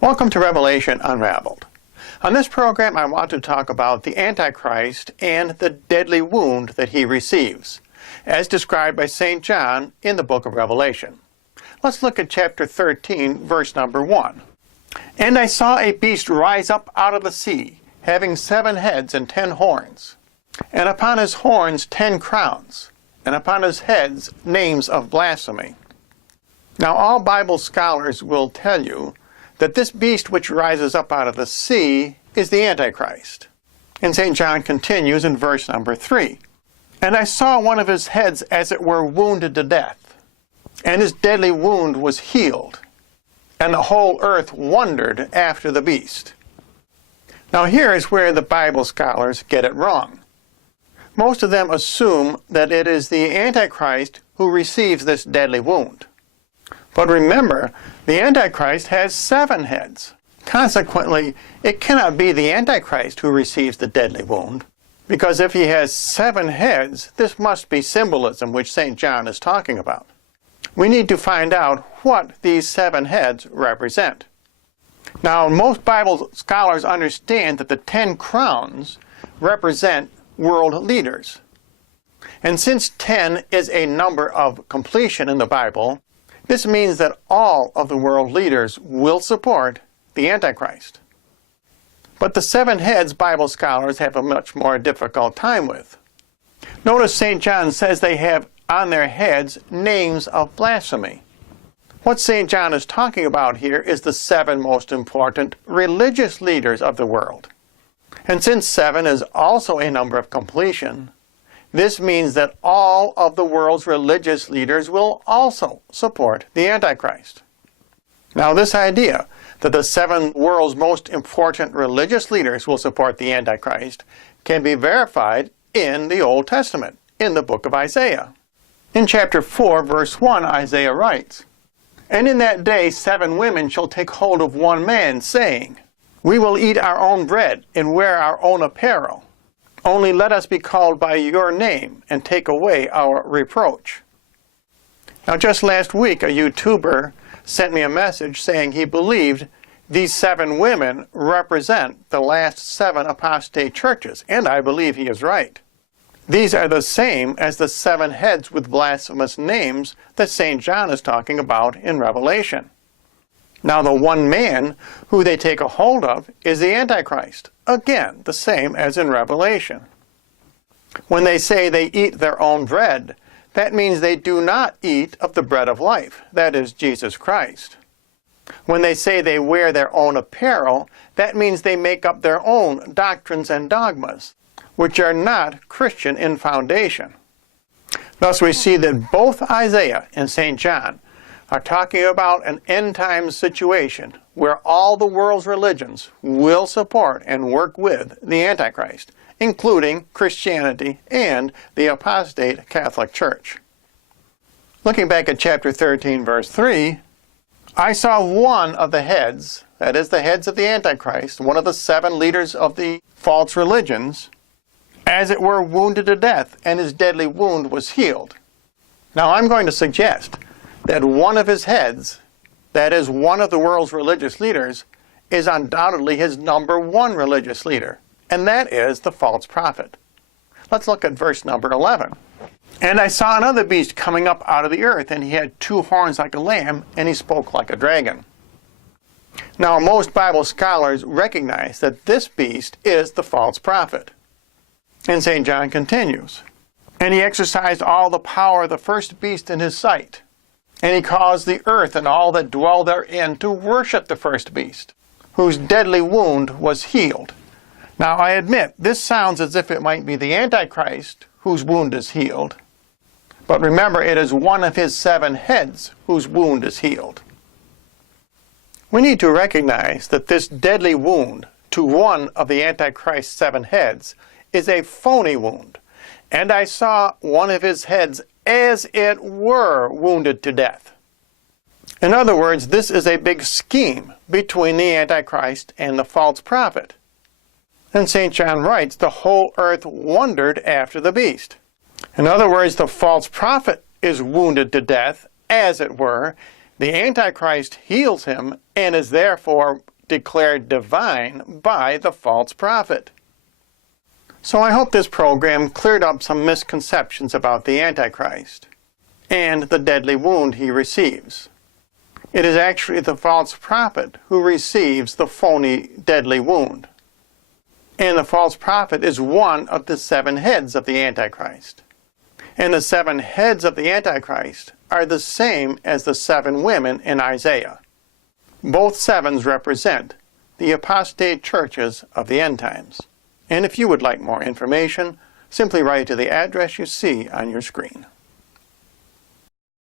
Welcome to Revelation Unraveled. On this program, I want to talk about the Antichrist and the deadly wound that he receives, as described by St. John in the book of Revelation. Let's look at chapter 13, verse number 1. And I saw a beast rise up out of the sea, having 7 heads and 10 horns, and upon his horns 10 crowns, and upon his heads names of blasphemy. Now all Bible scholars will tell you that this beast which rises up out of the sea is the Antichrist. And St. John continues in verse number 3. And I saw one of his heads as it were wounded to death, and his deadly wound was healed, and the whole earth wondered after the beast. Now here is where the Bible scholars get it wrong. Most of them assume that it is the Antichrist who receives this deadly wound. But remember, the Antichrist has 7 heads. Consequently, it cannot be the Antichrist who receives the deadly wound, because if he has 7 heads, this must be symbolism which St. John is talking about. We need to find out what these 7 heads represent. Now, most Bible scholars understand that the 10 crowns represent world leaders. And since 10 is a number of completion in the Bible, this means that all of the world leaders will support the Antichrist. But the 7 heads Bible scholars have a much more difficult time with. Notice St. John says they have on their heads names of blasphemy. What St. John is talking about here is the 7 most important religious leaders of the world. And since 7 is also a number of completion, this means that all of the world's religious leaders will also support the Antichrist. Now this idea that the 7 world's most important religious leaders will support the Antichrist can be verified in the Old Testament, in the book of Isaiah. In chapter 4, verse 1, Isaiah writes, And in that day 7 women shall take hold of one man, saying, We will eat our own bread and wear our own apparel. Only let us be called by your name and take away our reproach. Now just last week a YouTuber sent me a message saying he believed these 7 women represent the last 7 apostate churches, and I believe he is right. These are the same as the 7 heads with blasphemous names that St. John is talking about in Revelation. Now the one man who they take a hold of is the Antichrist. Again, the same as in Revelation. When they say they eat their own bread, that means they do not eat of the bread of life, that is Jesus Christ. When they say they wear their own apparel, that means they make up their own doctrines and dogmas, which are not Christian in foundation. Thus we see that both Isaiah and St. John are talking about an end-time situation where all the world's religions will support and work with the Antichrist, including Christianity and the apostate Catholic Church. Looking back at chapter 13, verse 3, I saw one of the heads, that is the heads of the Antichrist, one of the 7 leaders of the false religions, as it were wounded to death, and his deadly wound was healed. Now I'm going to suggest that one of his heads, that is one of the world's religious leaders, is undoubtedly his number 1 religious leader, and that is the false prophet. Let's look at verse number 11. And I saw another beast coming up out of the earth, and he had 2 horns like a lamb, and he spoke like a dragon. Now most Bible scholars recognize that this beast is the false prophet. And St. John continues, And he exercised all the power of the first beast in his sight, and he caused the earth and all that dwell therein to worship the first beast, whose deadly wound was healed. Now I admit, this sounds as if it might be the Antichrist whose wound is healed. But remember, it is one of his 7 heads whose wound is healed. We need to recognize that this deadly wound to one of the Antichrist's 7 heads is a phony wound. And I saw one of his heads as it were wounded to death. In other words, this is a big scheme between the Antichrist and the false prophet. And St. John writes, the whole earth wondered after the beast. In other words, the false prophet is wounded to death, as it were, The Antichrist heals him and is therefore declared divine by the false prophet. So I hope this program cleared up some misconceptions about the Antichrist and the deadly wound he receives. It is actually the false prophet who receives the phony deadly wound. And the false prophet is one of the 7 heads of the Antichrist. And the 7 heads of the Antichrist are the same as the 7 women in Isaiah. Both 7s represent the apostate churches of the end times. And if you would like more information, simply write to the address you see on your screen.